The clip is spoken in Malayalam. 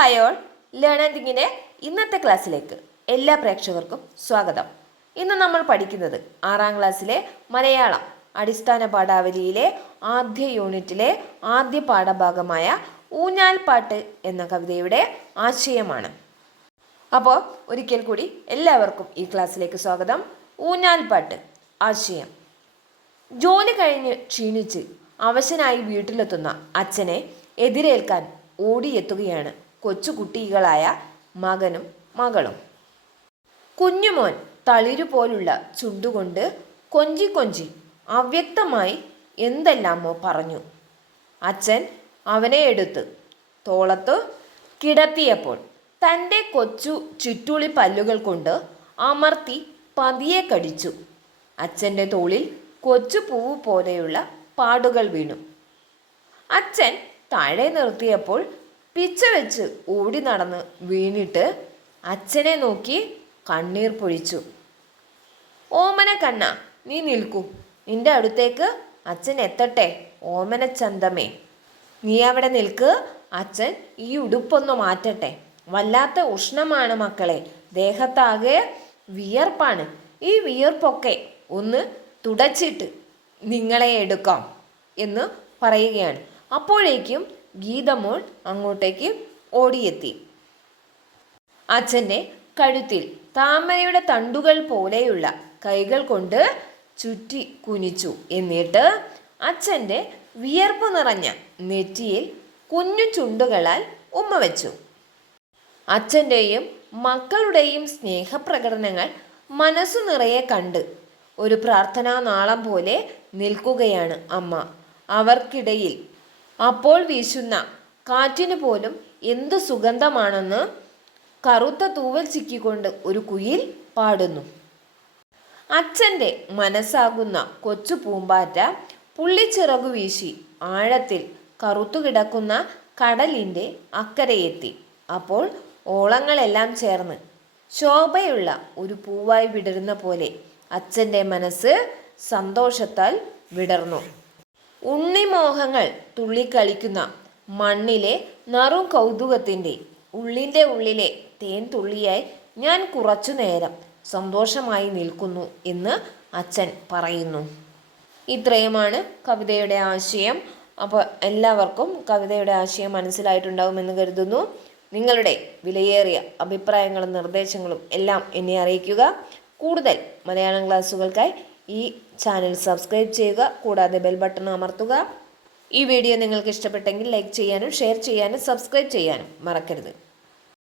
ഹായ് ഓൾ ലേൺ ആൻഡ് തിങ്ങിന്റെ ഇന്നത്തെ ക്ലാസ്സിലേക്ക് എല്ലാ പ്രേക്ഷകർക്കും സ്വാഗതം. ഇന്ന് നമ്മൾ പഠിക്കുന്നത് ആറാം ക്ലാസ്സിലെ മലയാളം അടിസ്ഥാന പാഠാവലിയിലെ ആദ്യ യൂണിറ്റിലെ ആദ്യ പാഠഭാഗമായ ഊഞ്ഞാൽ പാട്ട് എന്ന കവിതയുടെ ആശയമാണ്. അപ്പോൾ ഒരിക്കൽ കൂടി എല്ലാവർക്കും ഈ ക്ലാസ്സിലേക്ക് സ്വാഗതം. ഊഞ്ഞാൽ പാട്ട് ആശയം. ജോലി കഴിഞ്ഞ് ക്ഷീണിച്ച് അവശനായി വീട്ടിലെത്തുന്ന അച്ഛനെ എതിരേൽക്കാൻ ഓടിയെത്തുകയാണ് കൊച്ചുകുട്ടികളായ മകനും മകളും. കുഞ്ഞുമോൻ തളിരു പോലുള്ള ചുണ്ടുകൊണ്ട് കൊഞ്ചി കൊഞ്ചി അവ്യക്തമായി എന്തെല്ലാമോ പറഞ്ഞു. അച്ഛൻ അവനെ എടുത്ത് തോളത്ത് കിടത്തിയപ്പോൾ തന്റെ കൊച്ചു ചുറ്റുളി പല്ലുകൾ കൊണ്ട് അമർത്തി പതിയെ കടിച്ചു. അച്ഛന്റെ തോളിൽ കൊച്ചു പൂവ് പോലെയുള്ള പാടുകൾ വീണു. അച്ഛൻ താഴെ നിർത്തിയപ്പോൾ പിച്ച വെച്ച് ഓടി നടന്ന് വീണിട്ട് അച്ഛനെ നോക്കി കണ്ണീർ പൊഴിച്ചു. ഓമന കണ്ണ നീ നിൽക്കൂ. നിന്റെ അടുത്തേക്ക് അച്ഛൻ എത്തട്ടെ ഓമന ചന്തമേ. നീ അവിടെ നിൽക്ക് അച്ഛൻ ഈ ഉടുപ്പൊന്ന് മാറ്റട്ടെ. വല്ലാത്ത ഉഷ്ണമാണ് മക്കളെ. ദേഹത്താകെ വിയർപ്പാണ്. ഈ വിയർപ്പൊക്കെ ഒന്ന് തുടച്ചിട്ട് നിങ്ങളെ എടുക്കാം എന്ന് പറയുകയാണ്. അപ്പോഴേക്കും ഗീതമോൾ അങ്ങോട്ടേക്ക് ഓടിയെത്തി. അച്ഛന്റെ കഴുത്തിൽ താമരയുടെ തണ്ടുകൾ പോലെയുള്ള കൈകൾ കൊണ്ട് ചുറ്റി കുനിച്ചു. എന്നിട്ട് അച്ഛന്റെ വിയർപ്പ് നിറഞ്ഞ നെറ്റിയിൽ കുഞ്ഞു ചുണ്ടുകളാൽ ഉമ്മ വെച്ചു. അച്ഛന്റെയും മക്കളുടെയും സ്നേഹപ്രകടനങ്ങൾ മനസ്സു നിറയെ കണ്ട് ഒരു പ്രാർത്ഥനാ നാളം പോലെ നിൽക്കുകയാണ് അമ്മ. അവർക്കിടയിൽ അപ്പോൾ വീശുന്ന കാറ്റിന് പോലും എന്ത് സുഗന്ധമാണെന്ന് കറുത്ത തൂവൽ ചിക്കിക്കൊണ്ട് ഒരു കുയിൽ പാടുന്നു. അച്ഛന്റെ മനസ്സാകുന്ന കൊച്ചു പൂമ്പാറ്റ പുള്ളിച്ചിറകു വീശി ആഴത്തിൽ കറുത്തു കിടക്കുന്ന കടലിന്റെ അക്കരയെത്തി. അപ്പോൾ ഓളങ്ങളെല്ലാം ചേർന്ന് ശോഭയുള്ള ഒരു പൂവായി വിടരുന്ന പോലെ അച്ഛന്റെ മനസ്സ് സന്തോഷത്താൽ വിടർന്നു. ഉണ്ണിമോഹങ്ങൾ തുള്ളിക്കളിക്കുന്ന മണ്ണിലെ നറും കൗതുകത്തിന്റെ ഉള്ളിന്റെ ഉള്ളിലെ തേൻ തുള്ളിയായി ഞാൻ കുറച്ചു നേരം സന്തോഷമായി നിൽക്കുന്നു എന്ന് അച്ഛൻ പറയുന്നു. ഇത്രയുമാണ് കവിതയുടെ ആശയം. അപ്പോൾ എല്ലാവർക്കും കവിതയുടെ ആശയം മനസ്സിലായിട്ടുണ്ടാകുമെന്ന് കരുതുന്നു. നിങ്ങളുടെ വിലയേറിയ അഭിപ്രായങ്ങളും നിർദ്ദേശങ്ങളും എല്ലാം എന്നെ അറിയിക്കുക. കൂടുതൽ മലയാളം ക്ലാസ്സുകൾക്കായി ഈ ചാനൽ സബ്സ്ക്രൈബ് ചെയ്യുക കൂടാതെ ബെൽ ബട്ടൺ അമർത്തുക. ഈ വീഡിയോ നിങ്ങൾക്ക് ഇഷ്ടപ്പെട്ടെങ്കിൽ ലൈക്ക് ചെയ്യാനും ഷെയർ ചെയ്യാനും സബ്സ്ക്രൈബ് ചെയ്യാനും മറക്കരുത്.